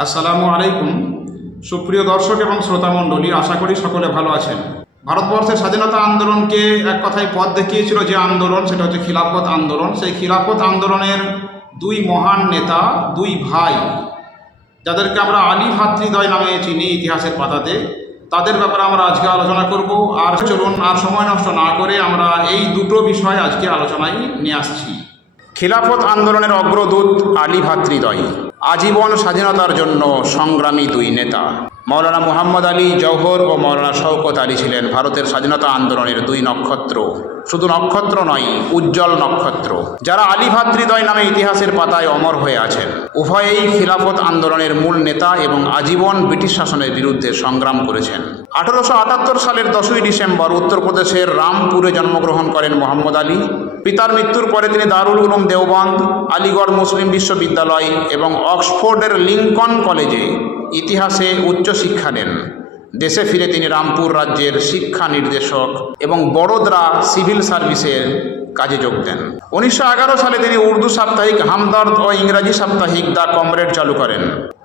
আসসালামু আলাইকুম। সুপ্রিয় দর্শক এবং শ্রোতা মণ্ডলী, আশা করি সকলে ভালো আছেন। ভারতবর্ষের স্বাধীনতা আন্দোলনকে এক কথায় পথ দেখিয়েছিল যে আন্দোলন, সেটা হচ্ছে খিলাফত আন্দোলন। সেই খিলাফত আন্দোলনের দুই মহান নেতা, দুই ভাই, যাদেরকে আমরা আলী ভাতৃদ্বয় নামে চিনি ইতিহাসের পাতাতে, তাদের ব্যাপারে আমরা আজকে আলোচনা করব। আর চলুন, আর সময় নষ্ট না করে আমরা এই দুটো বিষয় আজকে আলোচনায় নিয়ে আসছি। খিলাফত আন্দোলনের অগ্রদূত আলী ভাতৃদ্বয়। আজীবন স্বাধীনতার জন্য সংগ্রামী দুই নেতা। মৌলানা মুহাম্মদ আলী জওহর ও মৌলানা শওকত আলী ছিলেন ভারতের স্বাধীনতা আন্দোলনের দুই নক্ষত্র। শুধু নক্ষত্র নয়, উজ্জ্বল নক্ষত্র। যারা আলী ভাতৃদ্বয় নামে ইতিহাসের পাতায় অমর হয়ে আছেন, উভয়েই খিলাফত আন্দোলনের মূল নেতা এবং আজীবন ব্রিটিশ শাসনের বিরুদ্ধে সংগ্রাম করেছেন। আঠারোশো আটাত্তর সালের দশই ডিসেম্বর উত্তরপ্রদেশের রামপুরে জন্মগ্রহণ করেন মোহাম্মদ আলী। পিতার মৃত্যুর পরে তিনি দারুল উলুম দেওবন্দ, আলিগড় মুসলিম বিশ্ববিদ্যালয় এবং অক্সফোর্ডের লিঙ্কন কলেজে ইতিহাসে উচ্চশিক্ষা নেন। দেশে ফিরে তিনি রামপুর রাজ্যের শিক্ষা নির্দেশক এবং বড়োদরা সিভিল সার্ভিসের কাজে যোগ দেন। উনিশশো এগারো সালে তিনি উর্দু সাপ্তাহিক হামদর্দ ও ইংরাজি সাপ্তাহিক দ্য কমরেড চালু করেন।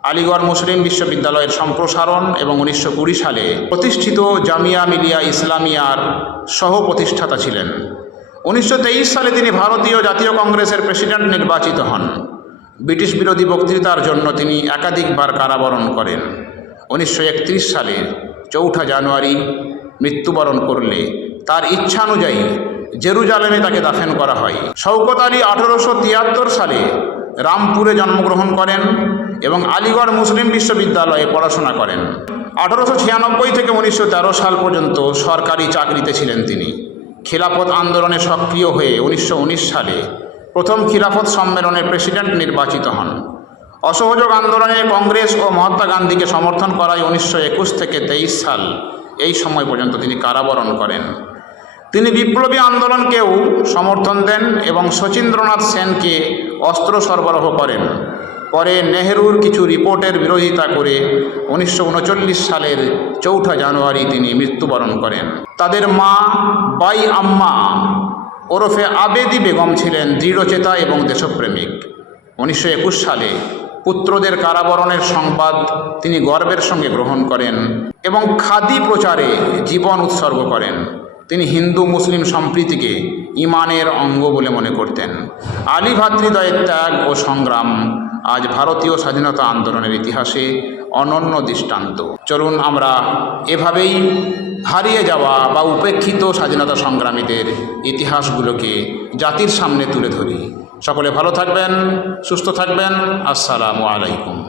আলিগড় মুসলিম বিশ্ববিদ্যালয়ের সম্প্রসারণ এবং উনিশশো কুড়ি সালে প্রতিষ্ঠিত জামিয়া মিলিয়া ইসলামিয়ার সহ প্রতিষ্ঠাতা ছিলেন। উনিশশো তেইশ সালে তিনি ভারতীয় জাতীয় কংগ্রেসের প্রেসিডেন্ট নির্বাচিত হন। ব্রিটিশ বিরোধী বক্তৃতার জন্য তিনি একাধিকবার কারাবরণ করেন। উনিশশো একত্রিশ সালে চৌঠা জানুয়ারি মৃত্যুবরণ করলে তার ইচ্ছানুযায়ী জেরুজালেমে তাকে দাফন করা হয়। শওকত আলী আঠারোশো তিয়াত্তর সালে রামপুরে জন্মগ্রহণ করেন এবং আলিগড় মুসলিম বিশ্ববিদ্যালয়ে পড়াশোনা করেন। আঠারোশো ছিয়ানব্বই থেকে উনিশশো তেরো সাল পর্যন্ত সরকারি চাকরিতে ছিলেন তিনি। খিলাফত আন্দোলনে সক্রিয় হয়ে উনিশশো উনিশ সালে প্রথম খিলাফত সম্মেলনে প্রেসিডেন্ট নির্বাচিত হন। অসহযোগ আন্দোলনে কংগ্রেস ও মহাত্মা গান্ধীকে সমর্থন করায় উনিশশো একুশ থেকে তেইশ সাল এই সময় পর্যন্ত তিনি কারাবরণ করেন। তিনি বিপ্লবী আন্দোলনকেও সমর্থন দেন এবং শচীন্দ্রনাথ সেনকে অস্ত্র সরবরাহ করেন। পরে নেহরুর কিছু রিপোর্টের বিরোধিতা করে উনিশশো উনচল্লিশ সালের চৌঠা জানুয়ারি তিনি মৃত্যুবরণ করেন। তাদের মা বাই আম্মা ওরফে আবেদি বেগম ছিলেন দৃঢ়চেতা এবং দেশপ্রেমিক। উনিশশো একুশ সালে পুত্রদের কারাবরণের সংবাদ তিনি গর্বের সঙ্গে গ্রহণ করেন এবং খাদি প্রচারে জীবন উৎসর্গ করেন। তিনি হিন্দু মুসলিম সম্প্রীতিকে ইমানের অঙ্গ বলে মনে করতেন। আলী ভাতৃদ্বয়ের ত্যাগ ও সংগ্রাম আজ ভারতীয় স্বাধীনতা আন্দোলনের ইতিহাসে অনন্য দৃষ্টান্ত। চলুন আমরা এভাবেই হারিয়ে যাওয়া বা উপেক্ষিত স্বাধীনতা সংগ্রামীদের ইতিহাসগুলোকে জাতির সামনে তুলে ধরি। সকলে ভালো থাকবেন, সুস্থ থাকবেন। আসসালামু আলাইকুম।